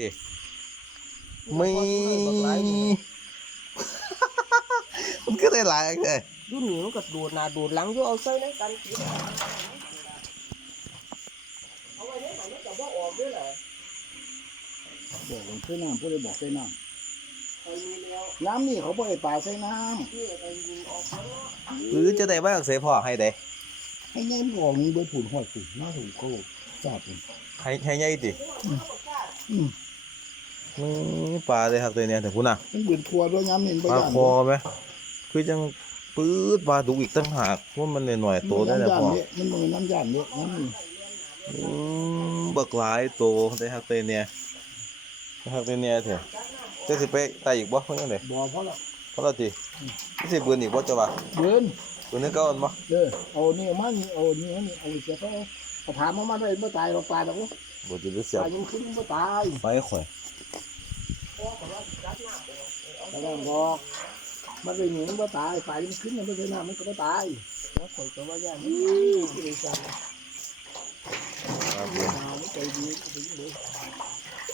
ติไม่ มันก็ได้หลายเลยดูหนีมันก็ดูดหน้าดูดหลังอยู่เอาใส่ในกันกินเอาไว้ในหันมันจะบ่ออกด้วยเหรอบอกลงใส่น้ำผู้ใดบอกใส่น้ใครมีแล้วำน้ำนี่เขาบ่ให้ปลาใส่น้นี่ไปยิงออกแล้วหรือจะได้บ้างเสียพ่อให้ได้ำให้แง่มนออกนี่เบิดผุนหอดผุนน่าถูกเขาทราบเป็นให้ให้ใหญ่ติอืม อืมปลาเลยครับตัวเนี้ยแต่พุ่นน่ะมันเบืนทัวด้วยย้ำเห็นปบ่ลาย่านคอไหมคือจังปื๊ดปลาดุกอีกตั้งหากว่ามันหน่อยๆโตได้น้ำแล้วยานพ่อเนี่ยมันมือน้ำยานเนี่ยน้ำนี่อืมบักหลายโตได้ครับตัวเนี้ยครับตัวเนี้ยเถอะจะสิไปไต่อีกบ่เพิ่นจังได๋บ่เพราะละเพราะเราติสิเบิ่นอีกบ่จะว่าเดินเบิ่นคือเก่าอันบ่เด้อเอานี่เอามานี่เอานี่เอานี่เอาเสียเขาเอาถามมามาได้บ่ตายเราปลาดอกบ่จะได้เสียตายยังขึ้นบ่ตายไฟข่อย แต่ว่าบอกมันเป็นหนูมันตายตายยันขึ้นมันไม่ใช่น้ำมันก็บ่ตายแล้วคนก็ว่าย่านอือคือได้จังครับผมน้ำใจดีดีเลยดีเลย